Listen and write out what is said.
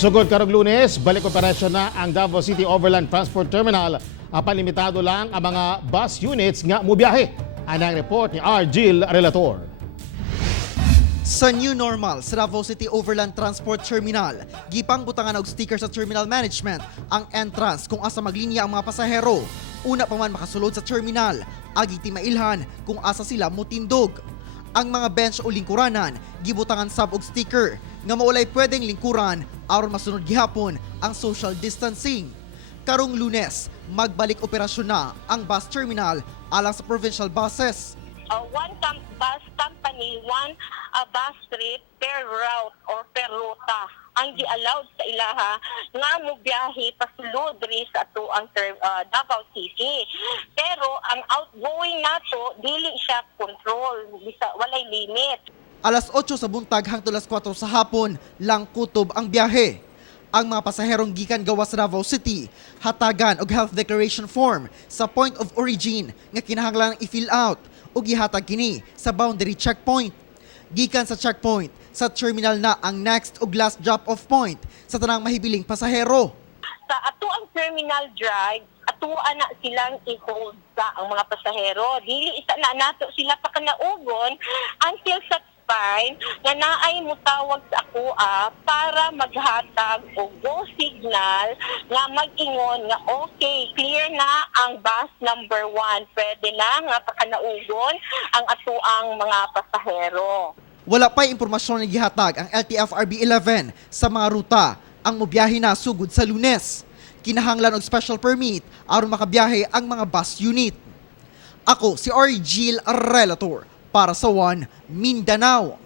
Sugod karong Lunes, balik operasyon na ang Davao City Overland Transport Terminal. Palimitado lang ang mga bus units nga mubiyahe. Anang report ni R. Gil Relator. Sa new normal sa Davao City Overland Transport Terminal, gipang butangan og sticker sa terminal management ang entrance kung asa maglinya ang mga pasahero. Una pa man makasulod sa terminal, agiti mailhan kung asa sila motindog. Ang mga bench o lingkuranan, gibutangan sab og sticker nga maulay pwedeng lingkuran aron masunod gihapon ang social distancing. Karong Lunes, magbalik operasyon na ang bus terminal alang sa provincial buses. Bus company, one bus trip per route or per ruta ang gi-allowed sa ilaha nga mo biyahe pasulod ri sa atuang Davao City. Pero ang outgoing nato dili siya control, walay limit. Alas 8 sa buntag hangtod alas 4 sa hapon lang kutob ang biyahe. Ang mga pasaherong gikan gawa sa Davao City hatagan og health declaration form sa point of origin nga kinahanglan i-fill out ug gihatag kini sa boundary checkpoint. Gikan sa checkpoint, sa terminal na ang next ug last drop-off point sa tanang mahibiling pasahero. Sa atuang terminal drive, atuan na silang i-hold sa ang mga pasahero. Dili isa na nato sila pa kanaugon until sa time nga naay mo tawag sa AKUA para maghatag o go signal nga mag-ingon nga okay, clear na ang bus number 1. Pwede na nga pakanaugon ang atuang mga pasahero. Wala pa'y impormasyon na gihatag ang LTFRB 11 sa mga ruta ang mobiyahe na sugod sa Lunes. Kinahanglan og special permit aron makabiyahe ang mga bus unit. Ako si R. Gil Relator para sa One Mindanao.